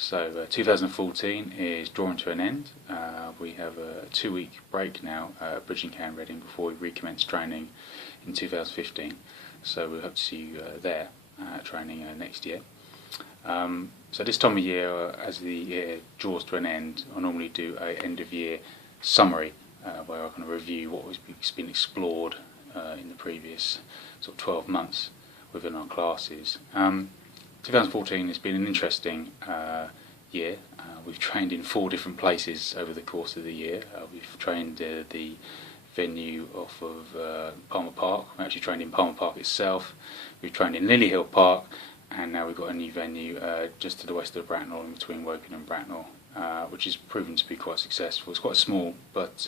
So 2014 is drawing to an end. We have a 2-week break now at Bridging-Can Reading before we recommence training in 2015. So we hope to see you there training next year. So this time of year, as the year draws to an end, I normally do a end of year summary where I kind of review what has been explored in the previous sort of 12 months within our classes. 2014 has been an interesting year. We've trained in 4 different places over the course of the year. We've trained the venue off of Palmer Park. We actually trained in Palmer Park itself. We've trained in Lily Hill Park, and now we've got a new venue just to the west of Bracknell, in between Woking and Bracknell, which has proven to be quite successful. It's quite small, but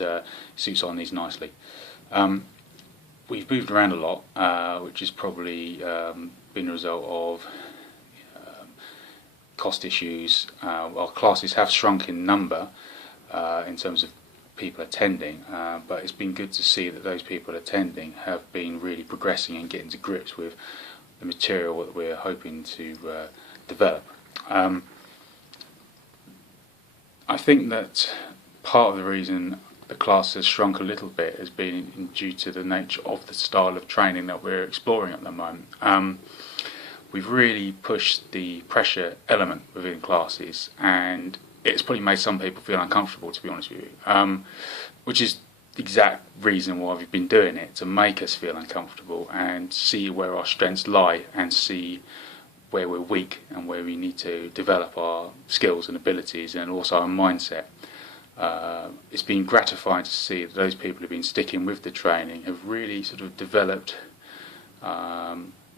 suits our needs nicely. We've moved around a lot, which has probably been a result of cost issues. Our classes have shrunk in number in terms of people attending, but it's been good to see that those people attending have been really progressing and getting to grips with the material that we're hoping to develop. I think that part of the reason the class has shrunk a little bit has been due to the nature of the style of training that we're exploring at the moment. We've really pushed the pressure element within classes, and it's probably made some people feel uncomfortable, to be honest with you, which is the exact reason why we've been doing it, to make us feel uncomfortable and see where our strengths lie and see where we're weak and where we need to develop our skills and abilities and also our mindset. It's been gratifying to see that those people who've been sticking with the training have really sort of developed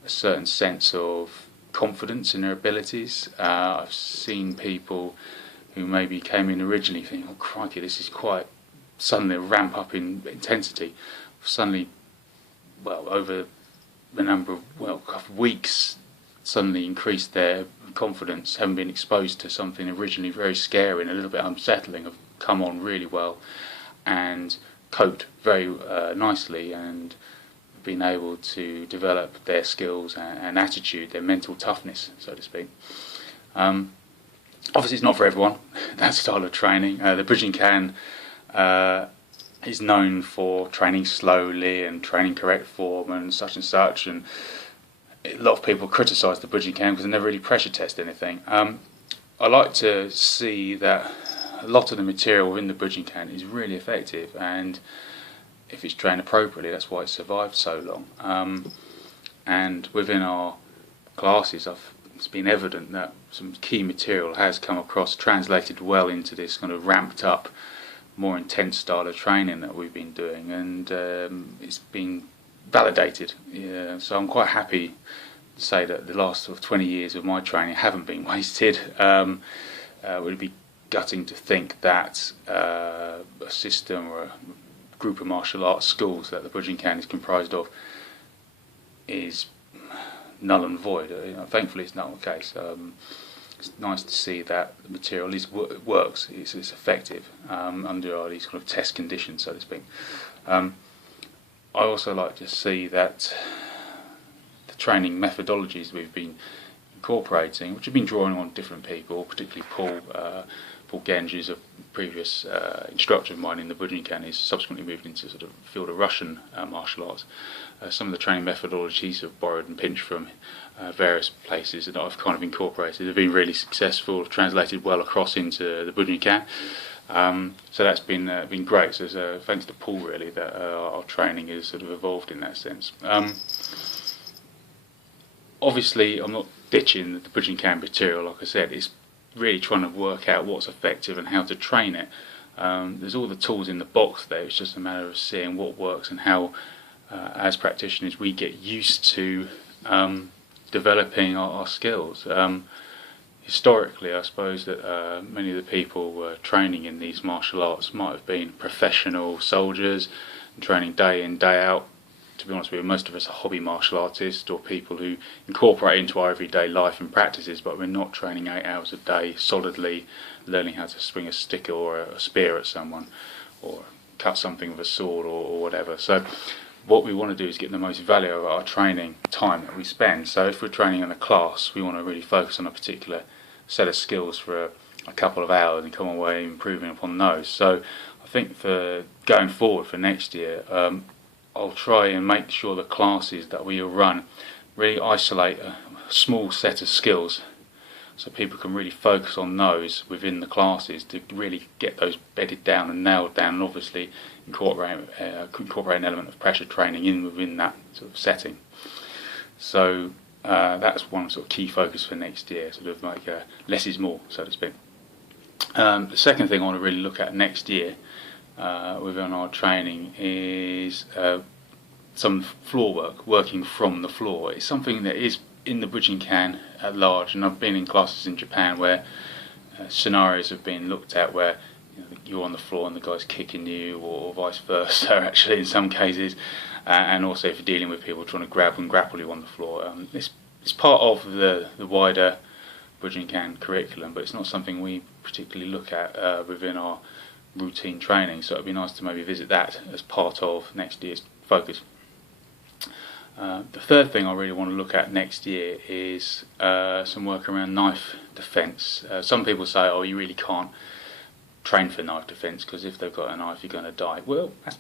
a certain sense of confidence in their abilities. I've seen people who maybe came in originally thinking, oh crikey, this is quite suddenly a ramp up in intensity. Suddenly, over a number of, couple of weeks, suddenly increased their confidence, having been exposed to something originally very scary and a little bit unsettling, have come on really well and coped very nicely and been able to develop their skills and attitude, their mental toughness, so to speak. Obviously, it's not for everyone, that style of training. The Bridging-Can is known for training slowly and training correct form and such, and a lot of people criticise the Bridging-Can because they never really pressure test anything. I like to see that a lot of the material within the Bridging-Can is really effective, and if it's trained appropriately, that's why it's survived so long. And within our classes, it's been evident that some key material has come across, translated well into this kind of ramped up, more intense style of training that we've been doing, and it's been validated. Yeah, so I'm quite happy to say that the last sort of 20 years of my training haven't been wasted. It would be gutting to think that a system or a group of martial arts schools that the Bridging-Can is comprised of is null and void. Thankfully, it's not the case. It's nice to see that the material at least works, it's effective under these kind of test conditions, so to speak. I also like to see that the training methodologies we've been incorporating, which have been drawing on different people, particularly Paul Genge, who's a previous instructor of mine in the Bridging-Can, he's subsequently moved into sort of the field of Russian martial arts. Some of the training methodologies have borrowed and pinched from various places that I've kind of incorporated. They've been really successful, translated well across into the Bridging-Can. So that's been great. So thanks to Paul, really, that our training has sort of evolved in that sense. Obviously, I'm not ditching the Bridging-Can material. Like I said, it's really trying to work out what's effective and how to train it. There's all the tools in the box there. It's just a matter of seeing what works and how, as practitioners, we get used to developing our skills. Historically, I suppose that many of the people training in these martial arts might have been professional soldiers, training day in, day out. To be honest with you, most of us are hobby martial artists or people who incorporate into our everyday life and practices, but we're not training 8 hours a day solidly, learning how to swing a stick or a spear at someone or cut something with a sword or whatever. So what we want to do is get the most value out of our training time that we spend. So if we're training in a class, we want to really focus on a particular set of skills for a couple of hours and come away improving upon those. So I think for going forward for next year, I'll try and make sure the classes that we run really isolate a small set of skills, so people can really focus on those within the classes to really get those bedded down and nailed down, and obviously incorporate an element of pressure training in within that sort of setting. So that's one sort of key focus for next year, sort of like less is more, so to speak. The second thing I want to really look at next year within our training is some floor work, working from the floor. It's something that is in the Bujinkan at large, and I've been in classes in Japan where scenarios have been looked at where you're on the floor and the guy's kicking you, or vice versa actually in some cases, and also if you're dealing with people trying to grab and grapple you on the floor. It's part of the wider Bujinkan curriculum, but it's not something we particularly look at within our routine training, so it'd be nice to maybe visit that as part of next year's focus. The third thing I really want to look at next year is some work around knife defence. Some people say, oh, you really can't train for knife defence because if they've got a knife you're going to die. Well, that's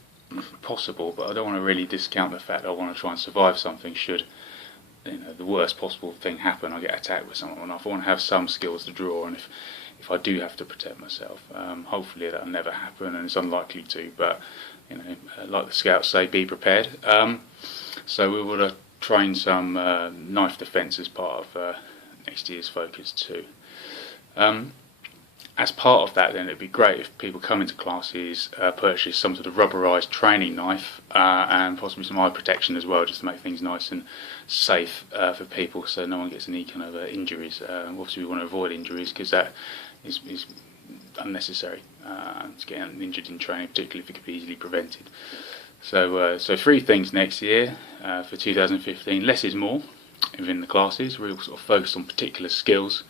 possible, but I don't want to really discount the fact that I want to try and survive something should the worst possible thing happen. I get attacked with someone with a knife. I want to have some skills to draw, and if I do have to protect myself, hopefully that'll never happen, and it's unlikely to, but like the scouts say, be prepared. So we will train some knife defence as part of next year's focus too. As part of that, then it'd be great if people come into classes, purchase some sort of rubberised training knife and possibly some eye protection as well, just to make things nice and safe for people, so no one gets any kind of injuries. Obviously, we want to avoid injuries because that is unnecessary to get injured in training, particularly if it could be easily prevented. So three things next year for 2015. Less is more within the classes. We'll sort of focus on particular skills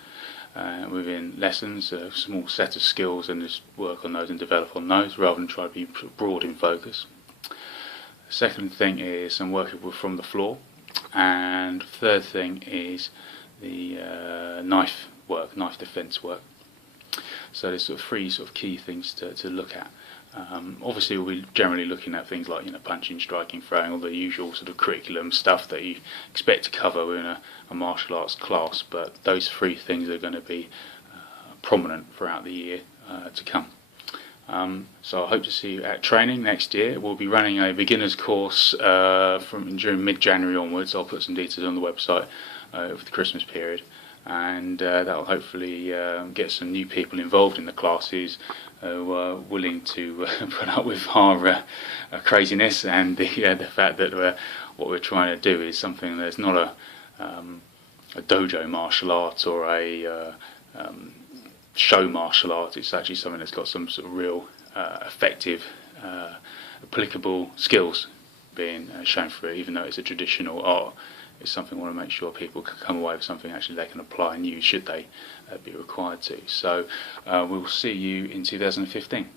within lessons, a small set of skills, and just work on those and develop on those rather than try to be broad in focus. The second thing is some work from the floor, and the third thing is the knife defence work. So there's sort of three sort of key things to look at. Obviously we'll be generally looking at things like punching, striking, throwing, all the usual sort of curriculum stuff that you expect to cover within a martial arts class, but those three things are going to be prominent throughout the year to come. So I hope to see you at training next year. We'll be running a beginner's course during mid-January onwards. I'll put some details on the website over the Christmas period, and that will hopefully get some new people involved in the classes who are willing to put up with our craziness and the fact that what we're trying to do is something that's not a dojo martial art or a show martial art. It's actually something that's got some sort of real effective, applicable skills being shown through it, even though it's a traditional art. It's something I want to make sure people can come away with something actually they can apply and use should they be required to. So we will see you in 2015.